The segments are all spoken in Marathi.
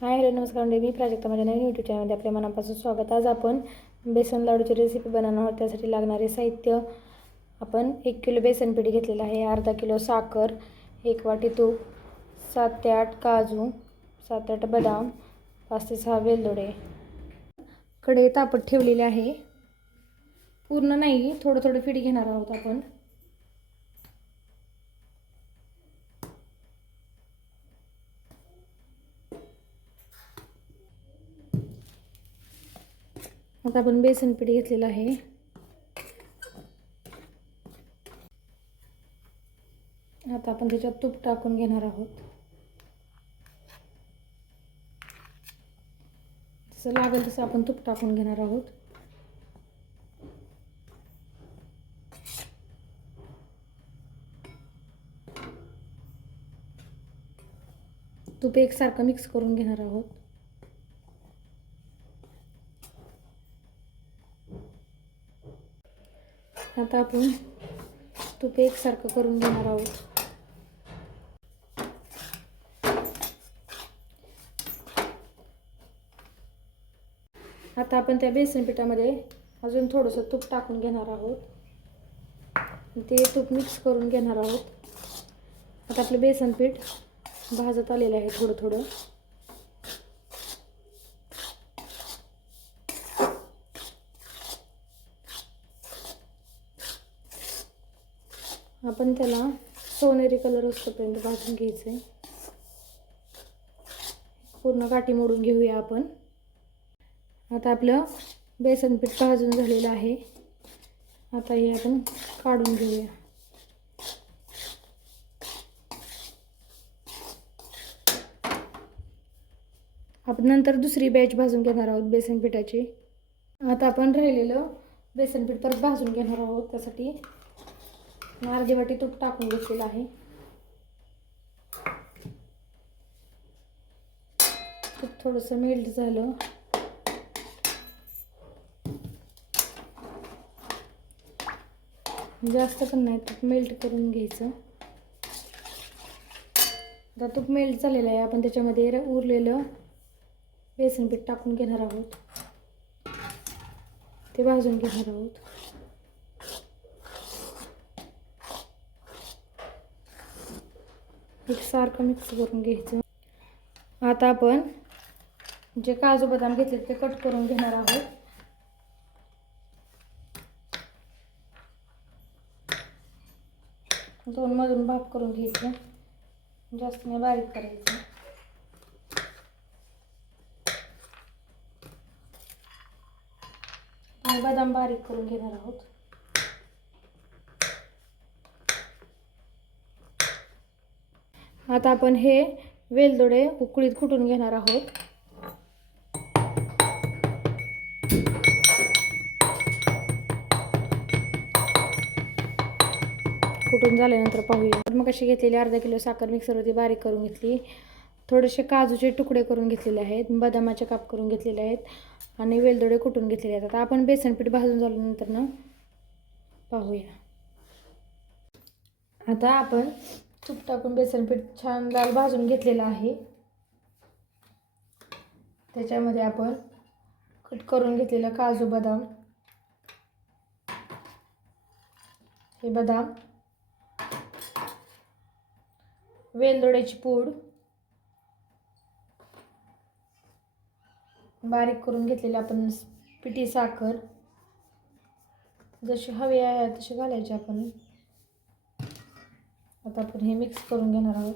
हाय हॅलो नमस्कार म्हणजे मी प्राजक्ता माझ्या नवीन यूट्यूब चॅनलमध्ये आपल्या मनापासून स्वागत. आज आपण बेसन लाडूची रेसिपी बनवणार आहोत. त्यासाठी लागणारे साहित्य आपण एक किलो बेसन पीठ घेतलेलं आहे. अर्धा किलो साखर एक वाटी तूप सात ते आठ काजू सात आठ बदाम पाच ते सहा वेलदोडे. कडे तापत ठेवलेले आहे. पूर्ण नाही थोडं थोडं पीठ घेणार आहोत आपण. आता आपण बेसन पीठ घेतलेलं आता आपण त्याच्यात तूप टाकून घेणार आहोत. जसं लागेल तसं आपण तूप टाकून घेणार आहोत. तूप एकसारखं मिक्स करून घेणार आहोत. आता आपण तूप एकसारखं करून घेणार आहोत. आता आपण त्या बेसन पिठामध्ये अजून थोडंसं तूप टाकून घेणार आहोत. ते तूप मिक्स करून घेणार आहोत. आता आपलं बेसन पीठ भाजत आलेलं आहे थोडं थोडं. आपण त्याला सोनेरी कलर असतोपर्यंत भाजून घ्यायचं आहे पूर्ण काठी मोडून घेऊया आपण. आता आपलं बेसन पीठ भाजून झालेलं आहे. आता हे आपण काढून घेऊया. आपण नंतर दुसरी बॅच भाजून घेणार आहोत बेसन पिठाची. आता आपण राहिलेलं बेसन पीठ परत भाजून घेणार आहोत. त्यासाठी अर्धी वाटी तूप टाकून घेतलेलं आहे. तूप थोडंसं मेल्ट झालं. जास्त पण नाही तूप मेल्ट करून घ्यायचं. आता तूप मेल्ट झालेलं आहे आपण त्याच्यामध्ये उरलेलं बेसन पीठ टाकून घेणार आहोत. ते भाजून घेणार आहोत. एकसारखं मिक्स करून घ्यायचं. आता आपण जे काजू बदाम घेतले ते कट करून घेणार आहोत. दोन मधून भाग करून घ्यायचं. जास्त नाही बारीक करायचं. आणि बदाम बारीक करून घेणार आहोत. आता आपण हे वेलदोडे उकळीत कुटून घेणार आहोत? कुटून झाल्यानंतर पाहूया. मग कशी घेतलेली अर्धा किलो साखर मिक्सरवरती बारीक करून घेतली. थोडेसे काजूचे तुकडे करून घेतलेले आहेत. बदामाचे काप करून घेतलेले आहेत. आणि वेलदोडे कुटून घेतलेले आहेत? आता आपण बेसनपीठ भाजून झाल्यानंतर ना पाहूया. आता आपण तूप टाकून बेसन पीठ छान लाल भाजून घेतलेलं आहे. त्याच्यामध्ये आपण कट करून घेतलेलं काजू बदाम. हे बदाम. वेलदोड्याची पूड. बारीक करून घेतलेली आपण पिठी साखर. जशी हवी आहे तशी घालायची आपण. आता आपण हे मिक्स करून घेणार आहोत.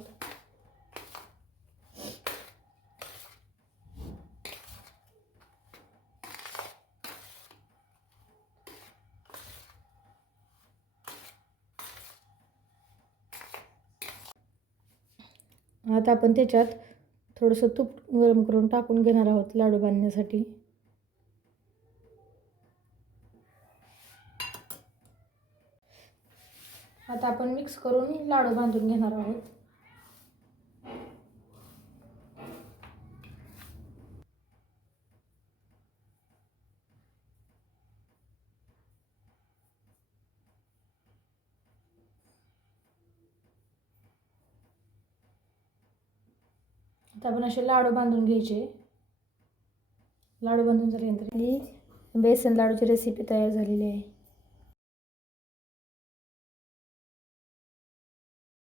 आता आपण त्याच्यात थोडंसं तूप गरम करून टाकून घेणार आहोत लाडू बांधण्यासाठी. आता आपण मिक्स करून लाडू बांधून घेणार आहोत. आता आपण असे लाडू बांधून घ्यायचे. लाडू बांधून झाल्यानंतर बेसन लाडूची रेसिपी तयार झालेली आहे.